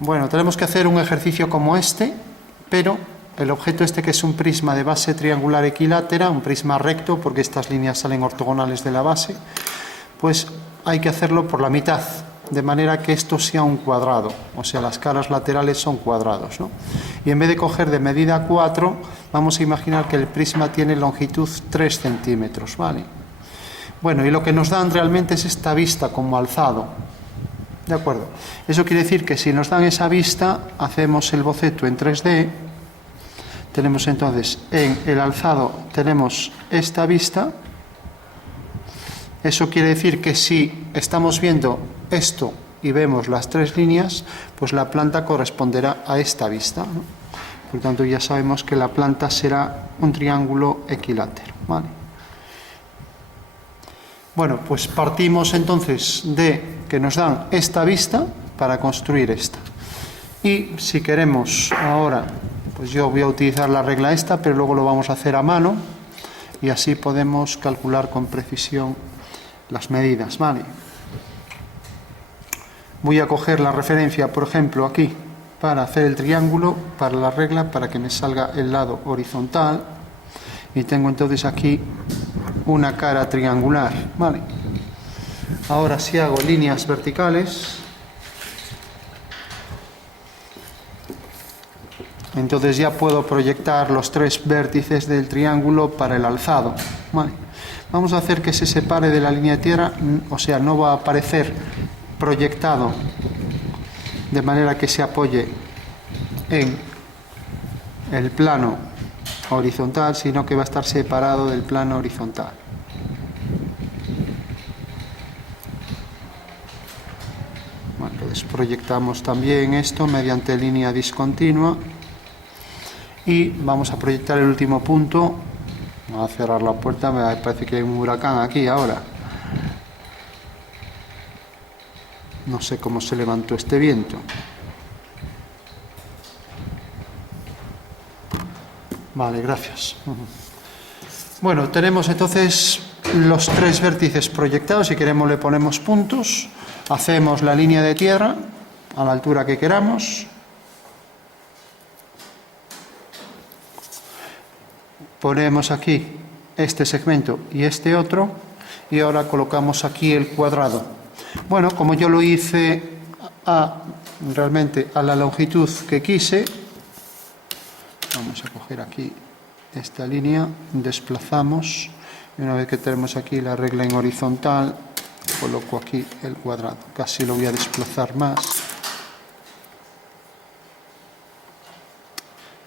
Bueno, tenemos que hacer un ejercicio como este, pero el objeto este, que es un prisma de base triangular equilátera, un prisma recto, porque estas líneas salen ortogonales de la base, pues hay que hacerlo por la mitad, de manera que esto sea un cuadrado, o sea, las caras laterales son cuadrados, ¿no? Y en vez de coger de medida 4, vamos a imaginar que el prisma tiene longitud 3 centímetros, ¿vale? Bueno, y lo que nos dan realmente es esta vista como alzado, ¿de acuerdo? Eso quiere decir que si nos dan esa vista, hacemos el boceto en 3D, tenemos entonces en el alzado, tenemos esta vista. Eso quiere decir que si estamos viendo esto y vemos las tres líneas, pues la planta corresponderá a esta vista, ¿no? Por tanto, ya sabemos que la planta será un triángulo equilátero, ¿vale? Bueno, pues partimos entonces de que nos dan esta vista para construir esta. Y si queremos ahora, pues yo voy a utilizar la regla esta, pero luego lo vamos a hacer a mano y así podemos calcular con precisión las medidas, ¿vale? Voy a coger la referencia, por ejemplo, aquí, para hacer el triángulo, para la regla, para que me salga el lado horizontal. Y tengo entonces aquí una cara triangular, ¿vale? Ahora si hago líneas verticales, entonces ya puedo proyectar los tres vértices del triángulo para el alzado, ¿vale? Vamos a hacer que se separe de la línea de tierra, o sea, no va a aparecer proyectado de manera que se apoye en el plano horizontal, sino que va a estar separado del plano horizontal. Bueno, entonces proyectamos también esto mediante línea discontinua y vamos a proyectar el último punto. Voy a cerrar la puerta, me parece que hay un huracán aquí ahora. No sé cómo se levantó este viento. Vale, gracias. Bueno, tenemos entonces los tres vértices proyectados. Si queremos le ponemos puntos. Hacemos la línea de tierra a la altura que queramos. Ponemos aquí este segmento y este otro. Y ahora colocamos aquí el cuadrado. Bueno, como yo lo hice realmente a la longitud que quise, vamos a coger aquí esta línea, desplazamos, y una vez que tenemos aquí la regla en horizontal, coloco aquí el cuadrado. Casi lo voy a desplazar más.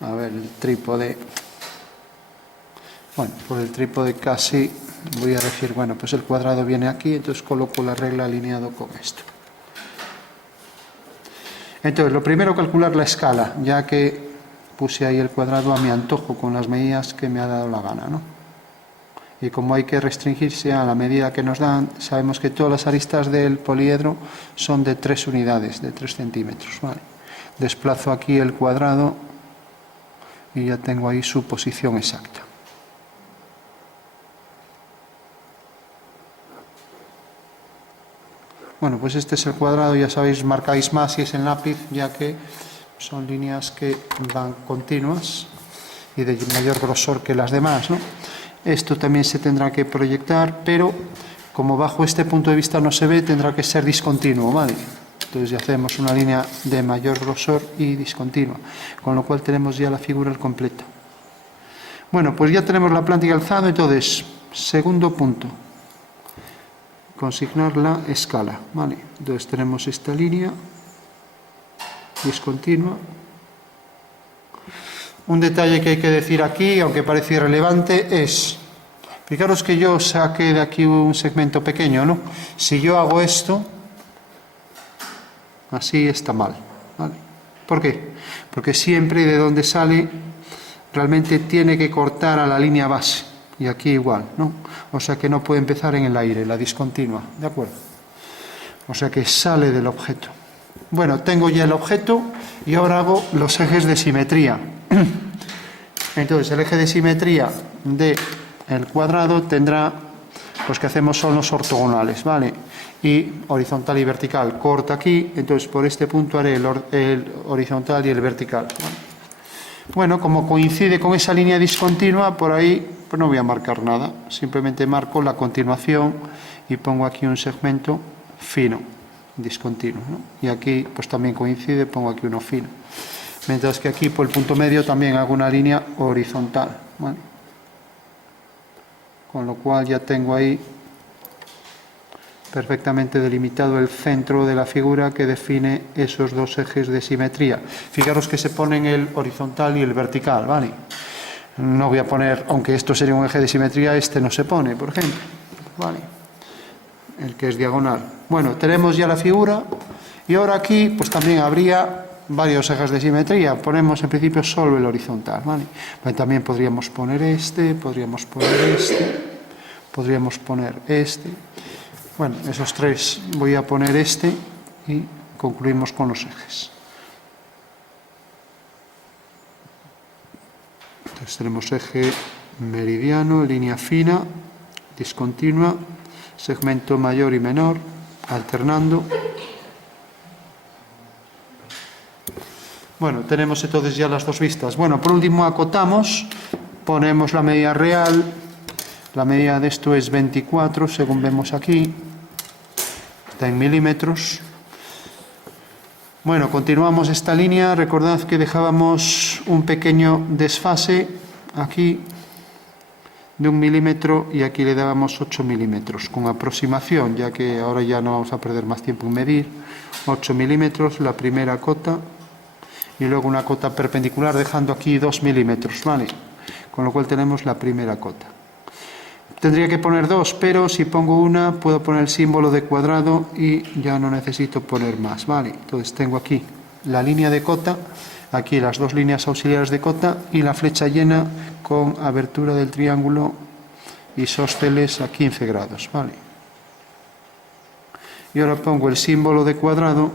A ver, el trípode. Bueno, por el trípode casi voy a decir, bueno, pues el cuadrado viene aquí, entonces coloco la regla alineado con esto. Entonces, lo primero, calcular la escala, ya que puse ahí el cuadrado a mi antojo con las medidas que me ha dado la gana, ¿no? Y como hay que restringirse a la medida que nos dan, sabemos que todas las aristas del poliedro son de 3 unidades, de 3 centímetros, ¿vale? Desplazo aquí el cuadrado y ya tengo ahí su posición exacta. Bueno, pues este es el cuadrado, ya sabéis, marcáis más si es en lápiz, ya que son líneas que van continuas y de mayor grosor que las demás, ¿no? Esto también se tendrá que proyectar, pero como bajo este punto de vista no se ve, tendrá que ser discontinuo, ¿vale? Entonces ya hacemos una línea de mayor grosor y discontinua, con lo cual tenemos ya la figura al completo. Bueno, pues ya tenemos la planta y alzado, entonces, segundo punto. Consignar la escala, ¿vale? Entonces tenemos esta línea discontinua. Un detalle que hay que decir aquí, aunque parece irrelevante, es, fijaros que yo saqué de aquí un segmento pequeño, ¿no? Si yo hago esto, así está mal, ¿vale? ¿Por qué? Porque siempre de donde sale realmente tiene que cortar a la línea base. Y aquí igual, ¿no? O sea que no puede empezar en el aire, la discontinua, ¿de acuerdo? O sea que sale del objeto. Bueno, tengo ya el objeto y ahora hago los ejes de simetría. Entonces, el eje de simetría del cuadrado tendrá los que hacemos son los ortogonales, ¿vale? Y horizontal y vertical, corta aquí, entonces por este punto haré el horizontal y el vertical, ¿vale? Bueno, como coincide con esa línea discontinua, por ahí pues no voy a marcar nada, simplemente marco la continuación y pongo aquí un segmento fino, discontinuo, ¿no? Y aquí pues también coincide, pongo aquí uno fino. Mientras que aquí por el punto medio también hago una línea horizontal, ¿vale? Con lo cual ya tengo ahí perfectamente delimitado el centro de la figura que define esos dos ejes de simetría. Fijaros que se ponen el horizontal y el vertical, ¿vale? No voy a poner, aunque esto sería un eje de simetría, este no se pone, por ejemplo, ¿vale? El que es diagonal. Bueno, tenemos ya la figura y ahora aquí pues también habría varios ejes de simetría. Ponemos en principio solo el horizontal, ¿vale? También podríamos poner este, podríamos poner este, podríamos poner este. Bueno, esos tres, voy a poner este y concluimos con los ejes. Entonces tenemos eje meridiano, línea fina, discontinua, segmento mayor y menor, alternando. Bueno, tenemos entonces ya las dos vistas. Bueno, por último acotamos, ponemos la medida real. La medida de esto es 24, según vemos aquí. Está en milímetros. Bueno, continuamos esta línea. Recordad que dejábamos un pequeño desfase aquí de 1 milímetro y aquí le dábamos 8 milímetros con aproximación, ya que ahora ya no vamos a perder más tiempo en medir. 8 milímetros, la primera cota, y luego una cota perpendicular dejando aquí 2 milímetros, ¿vale? Con lo cual tenemos la primera cota. Tendría que poner dos, pero si pongo una puedo poner el símbolo de cuadrado y ya no necesito poner más, ¿vale? Entonces tengo aquí la línea de cota, aquí las dos líneas auxiliares de cota y la flecha llena con abertura del triángulo isósceles a 15 grados, ¿vale? Y ahora pongo el símbolo de cuadrado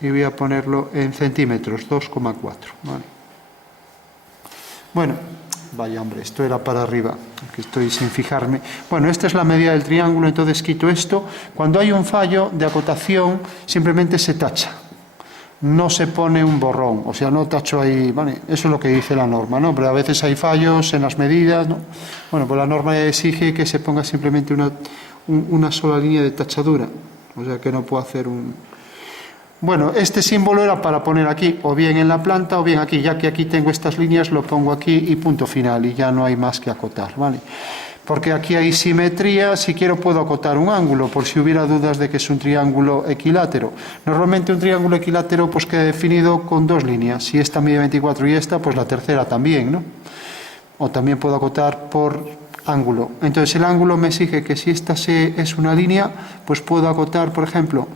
y voy a ponerlo en centímetros, 2,4, ¿vale? Bueno, vaya hombre, esto era para arriba, que estoy sin fijarme. Bueno, esta es la medida del triángulo, entonces quito esto. Cuando hay un fallo de acotación, simplemente se tacha. No se pone un borrón, o sea, no tacho ahí, ¿vale? Eso es lo que dice la norma, ¿no? Pero a veces hay fallos en las medidas, ¿no? Bueno, pues la norma exige que se ponga simplemente una sola línea de tachadura, o sea que no puedo hacer un... Bueno, este símbolo era para poner aquí, o bien en la planta o bien aquí, ya que aquí tengo estas líneas, lo pongo aquí y punto final, y ya no hay más que acotar, ¿vale? Porque aquí hay simetría, si quiero puedo acotar un ángulo, por si hubiera dudas de que es un triángulo equilátero. Normalmente un triángulo equilátero pues queda definido con dos líneas, si esta mide 24 y esta, pues la tercera también, ¿no? O también puedo acotar por ángulo. Entonces el ángulo me exige que si esta es una línea, pues puedo acotar, por ejemplo,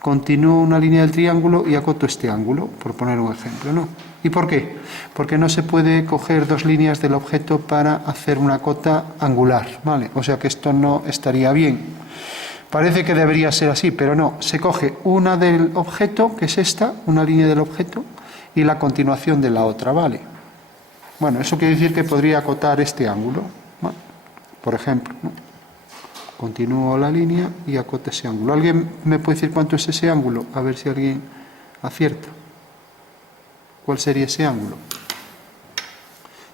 continúo una línea del triángulo y acoto este ángulo, por poner un ejemplo, ¿no? ¿Y por qué? Porque no se puede coger dos líneas del objeto para hacer una cota angular, ¿vale? O sea que esto no estaría bien. Parece que debería ser así, pero no. Se coge una del objeto, que es esta, una línea del objeto, y la continuación de la otra, ¿vale? Bueno, eso quiere decir que podría acotar este ángulo, ¿vale? Por ejemplo, ¿no? Continúo la línea y acoto ese ángulo. ¿Alguien me puede decir cuánto es ese ángulo? A ver si alguien acierta. ¿Cuál sería ese ángulo?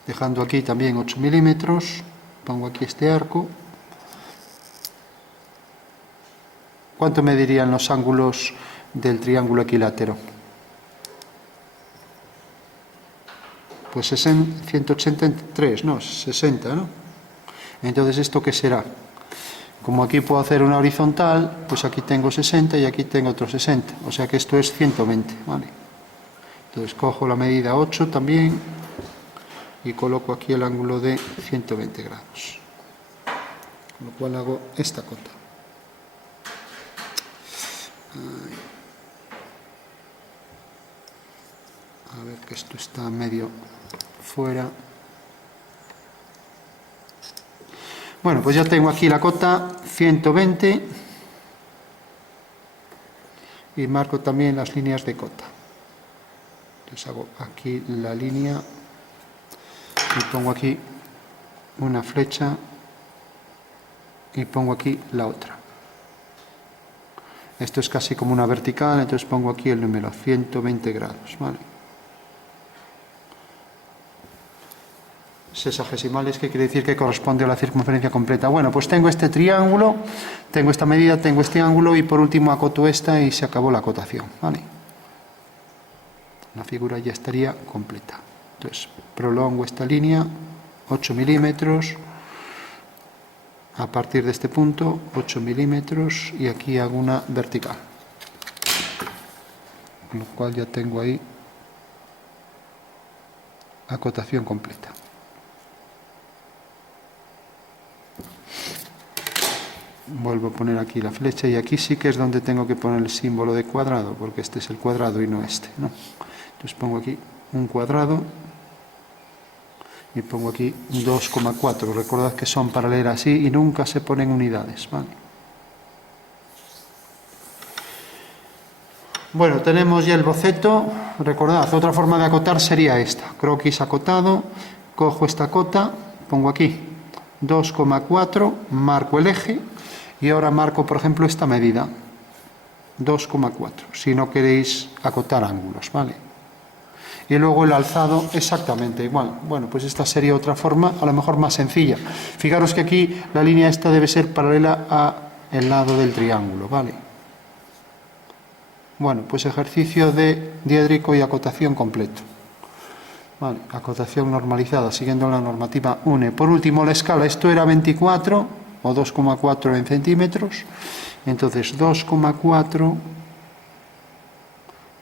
Dejando aquí también 8 milímetros, pongo aquí este arco. ¿Cuánto medirían los ángulos del triángulo equilátero? Pues 183, no, 60, ¿no? Entonces, ¿esto qué será? Como aquí puedo hacer una horizontal, pues aquí tengo 60 y aquí tengo otro 60. O sea que esto es 120, ¿vale? Entonces cojo la medida 8 también y coloco aquí el ángulo de 120 grados. Con lo cual hago esta cota. A ver que esto está medio fuera. Bueno, pues ya tengo aquí la cota 120 y marco también las líneas de cota. Entonces hago aquí la línea y pongo aquí una flecha y pongo aquí la otra. Esto es casi como una vertical, entonces pongo aquí el número, 120 grados, ¿vale? Sexagesimales, que quiere decir que corresponde a la circunferencia completa. Bueno, pues tengo este triángulo, tengo esta medida, tengo este ángulo y por último acoto esta y se acabó la acotación, ¿vale? La figura ya estaría completa. Entonces, prolongo esta línea, 8 milímetros, a partir de este punto, 8 milímetros, y aquí hago una vertical. Con lo cual ya tengo ahí acotación completa. Vuelvo a poner aquí la flecha y aquí sí que es donde tengo que poner el símbolo de cuadrado, porque este es el cuadrado y no este, ¿no? Entonces pongo aquí un cuadrado y pongo aquí 2,4. Recordad que son paralelas así y nunca se ponen unidades, ¿vale? Bueno, tenemos ya el boceto. Recordad, otra forma de acotar sería esta. Croquis acotado, cojo esta cota, pongo aquí 2,4, marco el eje y ahora marco, por ejemplo, esta medida, 2,4, si no queréis acotar ángulos, ¿vale? Y luego el alzado exactamente igual. Bueno, pues esta sería otra forma, a lo mejor más sencilla. Fijaros que aquí la línea esta debe ser paralela al lado del triángulo, ¿vale? Bueno, pues ejercicio de diédrico y acotación completo. Vale, acotación normalizada, siguiendo la normativa UNE. Por último, la escala, esto era 24 o 2,4 en centímetros. Entonces, 2,4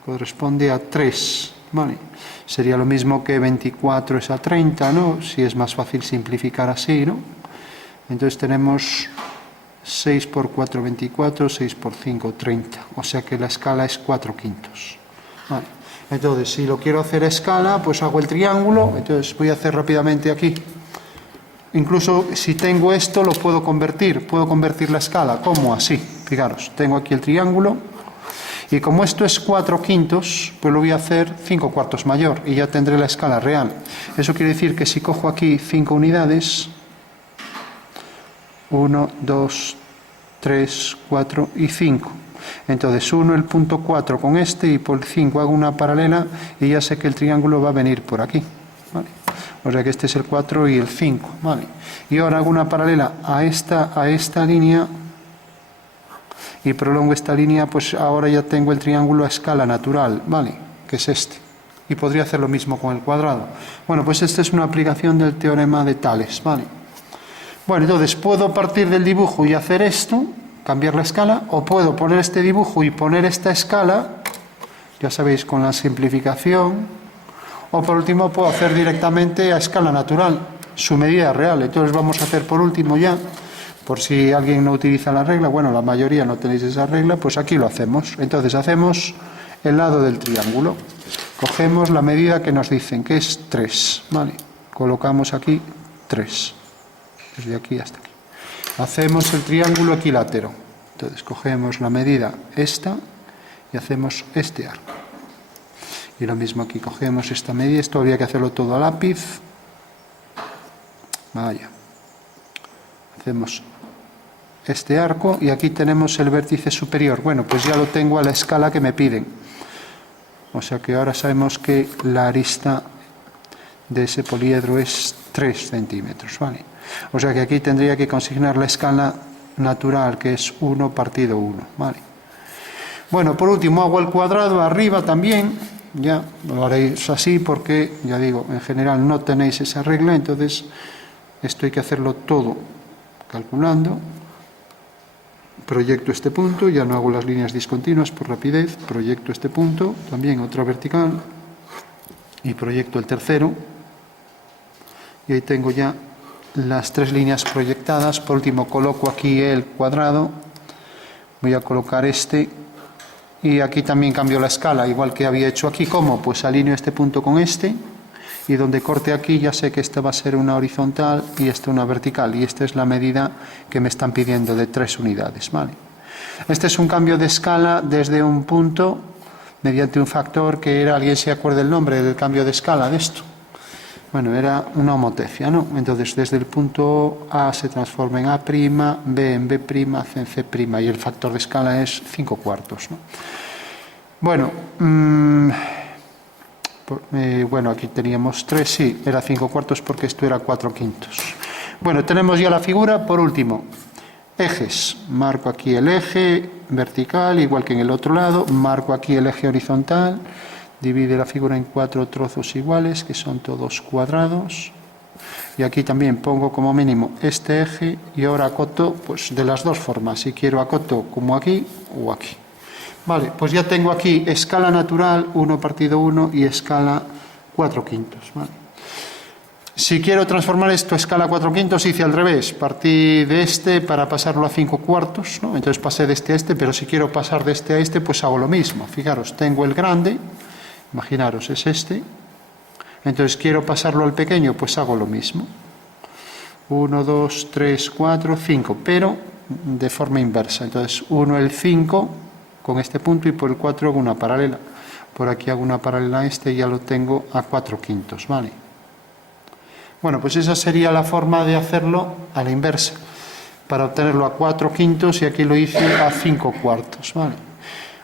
corresponde a 3. Vale, sería lo mismo que 24 es a 30, ¿no? Si es más fácil simplificar así, ¿no? Entonces tenemos 6 por 4, 24, 6 por 5, 30. O sea que la escala es 4/5. Vale. Entonces, si lo quiero hacer a escala, pues hago el triángulo. Entonces voy a hacer rápidamente aquí. Incluso si tengo esto, lo puedo convertir. Puedo convertir la escala. ¿Cómo? Así. Fijaros, tengo aquí el triángulo. Y como esto es 4/5, pues lo voy a hacer 5/4 mayor y ya tendré la escala real. Eso quiere decir que si cojo aquí 5 unidades, 1, 2, 3, 4 y 5. Entonces uno el punto 4 con este y por 5 hago una paralela y ya sé que el triángulo va a venir por aquí, ¿vale? O sea que este es el 4 y el 5, ¿vale? Y ahora hago una paralela a esta línea y prolongo esta línea, pues ahora ya tengo el triángulo a escala natural, ¿vale? Que es este. Y podría hacer lo mismo con el cuadrado. Bueno, pues esta es una aplicación del teorema de Tales, ¿vale? Bueno, entonces puedo partir del dibujo y hacer esto, cambiar la escala, o puedo poner este dibujo y poner esta escala, ya sabéis, con la simplificación, o por último puedo hacer directamente a escala natural, su medida real. Entonces vamos a hacer por último ya, por si alguien no utiliza la regla, bueno, la mayoría no tenéis esa regla, pues aquí lo hacemos. Entonces hacemos el lado del triángulo, cogemos la medida que nos dicen, que es 3, ¿vale? Colocamos aquí 3, desde aquí hasta aquí. Hacemos el triángulo equilátero, entonces cogemos la medida esta y hacemos este arco. Y lo mismo aquí, cogemos esta medida, esto habría que hacerlo todo a lápiz. Vaya. Hacemos este arco y aquí tenemos el vértice superior. Bueno, pues ya lo tengo a la escala que me piden. O sea que ahora sabemos que la arista de ese poliedro es 3 centímetros, ¿vale? O sea que aquí tendría que consignar la escala natural, que es 1 partido 1, ¿vale? Bueno, por último hago el cuadrado arriba también. Ya lo haréis así porque, ya digo, en general no tenéis esa regla, entonces esto hay que hacerlo todo calculando. Proyecto este punto, ya no hago las líneas discontinuas por rapidez, proyecto este punto, también otra vertical, y proyecto el tercero, y ahí tengo ya las 3 líneas proyectadas. Por último coloco aquí el cuadrado, voy a colocar este, y aquí también cambio la escala, igual que había hecho aquí. ¿Cómo? Pues alineo este punto con este, y donde corte aquí ya sé que esta va a ser una horizontal y esta una vertical, y esta es la medida que me están pidiendo de 3 unidades, ¿vale? Este es un cambio de escala desde un punto mediante un factor que era, ¿alguien se acuerda el nombre del cambio de escala de esto? Bueno, era una homotecia, ¿no? Entonces, desde el punto A se transforma en A', B en B', C en C', y el factor de escala es 5/4, ¿no? Bueno, bueno, aquí teníamos 3, sí, era 5/4 porque esto era 4/5. Bueno, tenemos ya la figura. Por último, ejes. Marco aquí el eje vertical, igual que en el otro lado. Marco aquí el eje horizontal. Divide la figura en 4 trozos iguales, que son todos cuadrados. Y aquí también pongo como mínimo este eje, y ahora acoto pues de las dos formas. Si quiero acoto como aquí o aquí. Vale, pues ya tengo aquí escala natural 1/1 y escala 4/5. ¿Vale? Si quiero transformar esto a escala 4/5, hice al revés. Partí de este para pasarlo a 5/4, ¿no? Entonces pasé de este a este, pero si quiero pasar de este a este, pues hago lo mismo. Fijaros, tengo el grande, imaginaros, es este. Entonces quiero pasarlo al pequeño, pues hago lo mismo. 1, 2, 3, 4, 5, pero de forma inversa. Entonces 1 el 5 con este punto, y por el 4 hago una paralela. Por aquí hago una paralela a este y ya lo tengo a 4/5, ¿vale? Bueno, pues esa sería la forma de hacerlo a la inversa, para obtenerlo a 4/5, y aquí lo hice a 5/4, ¿vale?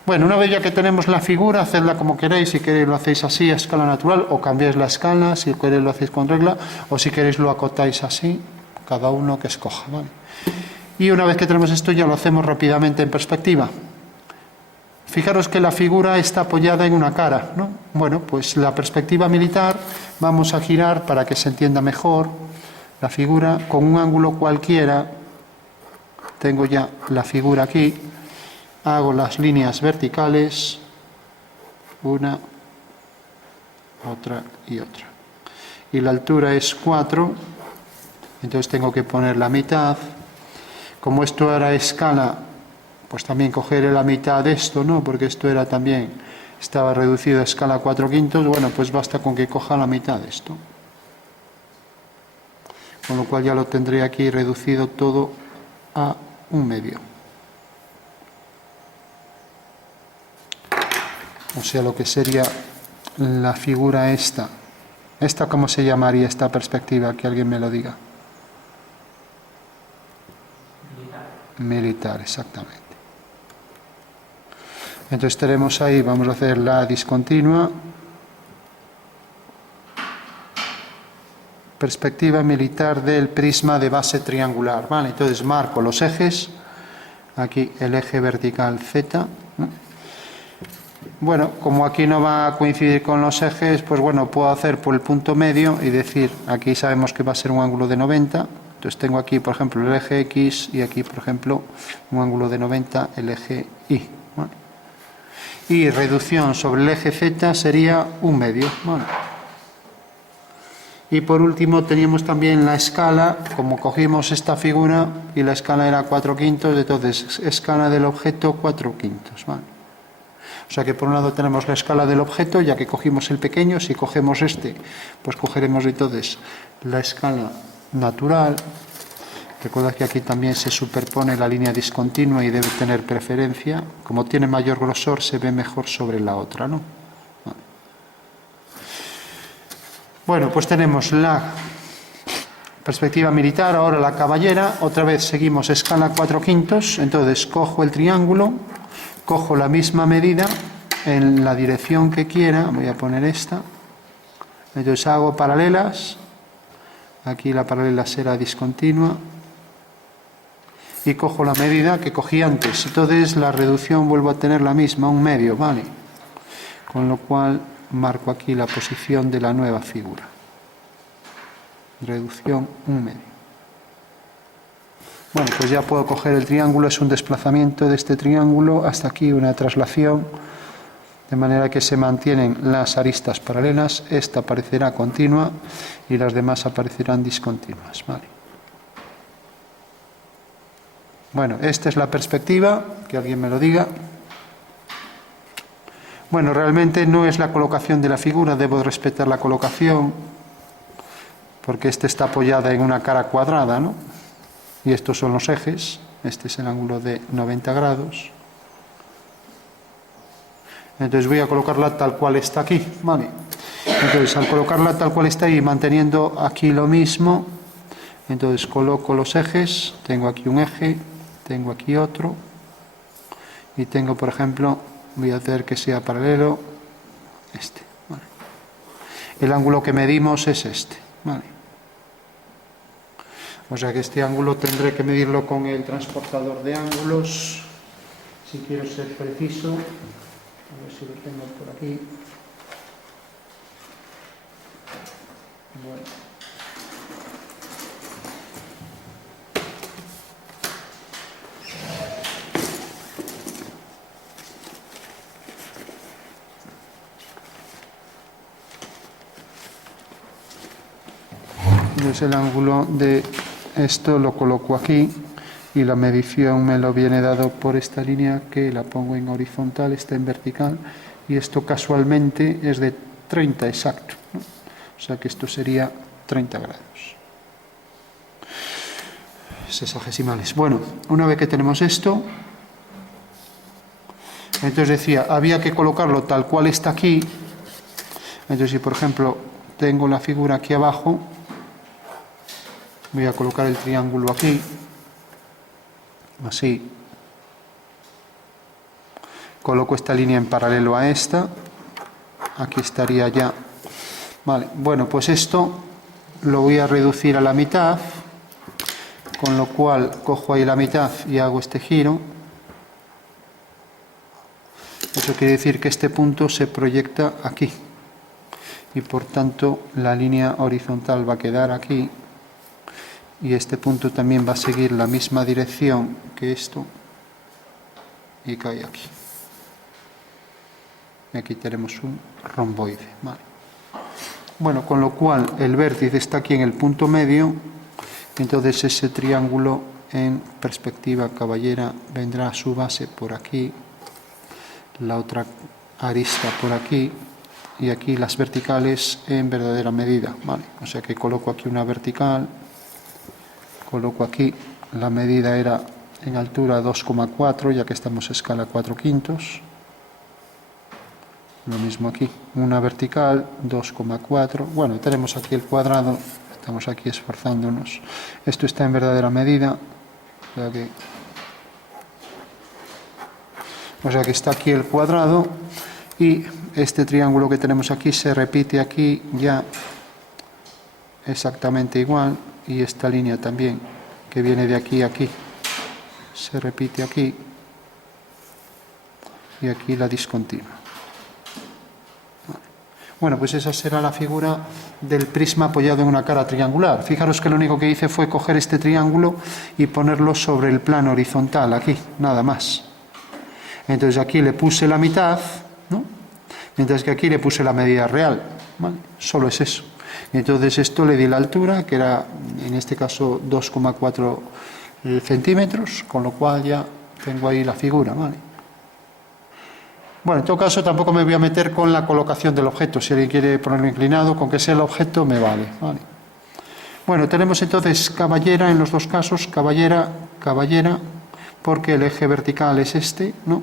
Bueno, una vez ya que tenemos la figura, hacedla como queréis. Si queréis lo hacéis así a escala natural, o cambiáis la escala. Si queréis lo hacéis con regla, o si queréis lo acotáis así, cada uno que escoja, ¿vale? Y una vez que tenemos esto, ya lo hacemos rápidamente en perspectiva. Fijaros que la figura está apoyada en una cara, ¿no? Bueno, pues la perspectiva militar, vamos a girar para que se entienda mejor la figura con un ángulo cualquiera. Tengo ya la figura aquí. Hago las líneas verticales, una, otra y otra. Y la altura es 4, entonces tengo que poner la mitad. Como esto era escala, pues también cogeré la mitad de esto, ¿no? Porque esto era también, estaba reducido a escala 4/5, bueno, pues basta con que coja la mitad de esto. Con lo cual ya lo tendré aquí reducido todo a 1/2. O sea, lo que sería la figura esta. ¿Esta cómo se llamaría, esta perspectiva? Que alguien me lo diga. Militar, exactamente. Entonces tenemos ahí, vamos a hacer la discontinua. Perspectiva militar del prisma de base triangular. Vale, entonces marco los ejes. Aquí el eje vertical Z. Bueno, como aquí no va a coincidir con los ejes, pues bueno, puedo hacer por el punto medio y decir, aquí sabemos que va a ser un ángulo de 90. Entonces tengo aquí, por ejemplo, el eje X, y aquí, por ejemplo, un ángulo de 90, el eje Y. ¿Vale? Y reducción sobre el eje Z sería 1/2. ¿Vale? Y por último teníamos también la escala. Como cogimos esta figura y la escala era 4/5, entonces escala del objeto 4/5. ¿Vale? O sea que por un lado tenemos la escala del objeto, ya que cogimos el pequeño. Si cogemos este, pues cogeremos entonces la escala natural. Recordad que aquí también se superpone la línea discontinua y debe tener preferencia. Como tiene mayor grosor, se ve mejor sobre la otra, ¿no? Bueno, pues tenemos la perspectiva militar, ahora la caballera. Otra vez seguimos escala 4/5. Entonces cojo el triángulo, cojo la misma medida en la dirección que quiera. Voy a poner esta. Entonces hago paralelas. Aquí la paralela será discontinua. Y cojo la medida que cogí antes. Entonces la reducción vuelvo a tener la misma, 1/2, ¿vale? Con lo cual marco aquí la posición de la nueva figura. Reducción 1/2. Bueno, pues ya puedo coger el triángulo. Es un desplazamiento de este triángulo hasta aquí, una traslación, de manera que se mantienen las aristas paralelas. Esta aparecerá continua y las demás aparecerán discontinuas, ¿vale? Bueno, esta es la perspectiva, que alguien me lo diga. Bueno, realmente no es la colocación de la figura, debo respetar la colocación, porque esta está apoyada en una cara cuadrada, ¿no? Y estos son los ejes. Este es el ángulo de 90 grados. Entonces voy a colocarla tal cual está aquí, ¿vale? Entonces, al colocarla tal cual está y manteniendo aquí lo mismo, entonces coloco los ejes, tengo aquí un eje, tengo aquí otro, y tengo, por ejemplo, voy a hacer que sea paralelo este. Vale. El ángulo que medimos es este. Vale. O sea que este ángulo tendré que medirlo con el transportador de ángulos, si quiero ser preciso. A ver si lo tengo por aquí. Bueno. Entonces el ángulo de esto lo coloco aquí y la medición me lo viene dado por esta línea que la pongo en horizontal, está en vertical, y esto casualmente es de 30 exacto, ¿no? O sea que esto sería 30 grados. Sexagesimales. Bueno, una vez que tenemos esto, entonces decía, había que colocarlo tal cual está aquí. Entonces si por ejemplo tengo la figura aquí abajo, voy a colocar el triángulo aquí, así, coloco esta línea en paralelo a esta, aquí estaría ya, vale, bueno, pues esto lo voy a reducir a la mitad, con lo cual cojo ahí la mitad y hago este giro. Eso quiere decir que este punto se proyecta aquí, y por tanto la línea horizontal va a quedar aquí, y este punto también va a seguir la misma dirección que esto y cae aquí. Y aquí tenemos un romboide. Vale. Bueno, con lo cual el vértice está aquí en el punto medio, entonces ese triángulo en perspectiva caballera vendrá a su base por aquí, la otra arista por aquí, y aquí las verticales en verdadera medida. Vale. O sea que coloco aquí una vertical, coloco aquí, la medida era en altura 2,4, ya que estamos a escala 4/5. Lo mismo aquí, una vertical, 2,4. Bueno, tenemos aquí el cuadrado, estamos aquí esforzándonos. Esto está en verdadera medida, o sea que está aquí el cuadrado, y este triángulo que tenemos aquí se repite aquí ya exactamente igual, y esta línea también que viene de aquí a aquí se repite aquí, y aquí la discontinua. Bueno, pues esa será la figura del prisma apoyado en una cara triangular. Fijaros que lo único que hice fue coger este triángulo y ponerlo sobre el plano horizontal, aquí, nada más. Entonces aquí le puse la mitad, ¿no? Mientras que aquí le puse la medida real, ¿vale? Solo es eso. Entonces esto le di la altura, que era en este caso 2,4 centímetros, con lo cual ya tengo ahí la figura, ¿vale? Bueno, en todo caso tampoco me voy a meter con la colocación del objeto. Si alguien quiere ponerlo inclinado, con que sea el objeto me vale, ¿vale? Bueno, tenemos entonces caballera en los dos casos, caballera, caballera, porque el eje vertical es este, ¿no?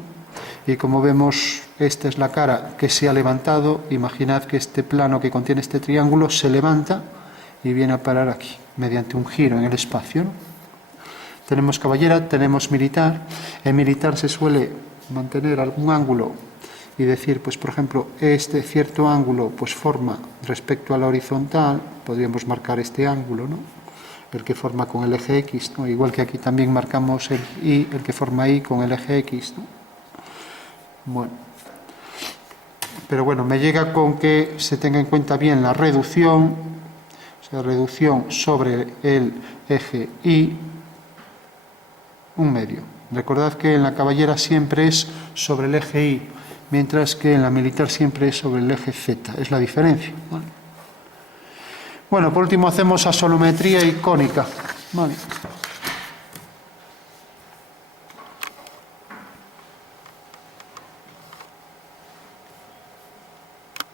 Y como vemos, esta es la cara que se ha levantado. Imaginad que este plano que contiene este triángulo se levanta y viene a parar aquí, mediante un giro en el espacio, ¿no? Tenemos caballera, tenemos militar. En militar se suele mantener algún ángulo y decir, pues por ejemplo, este cierto ángulo pues forma respecto a la horizontal, podríamos marcar este ángulo, ¿no? El que forma con el eje X, ¿no? Igual que aquí también marcamos el Y, el que forma Y con el eje X, ¿no? Bueno, pero bueno, me llega con que se tenga en cuenta bien la reducción, o sea, reducción sobre el eje Y, un medio. Recordad que en la caballera siempre es sobre el eje Y, mientras que en la militar siempre es sobre el eje Z. Es la diferencia, ¿vale? Bueno, por último hacemos axonometría y cónica, ¿vale?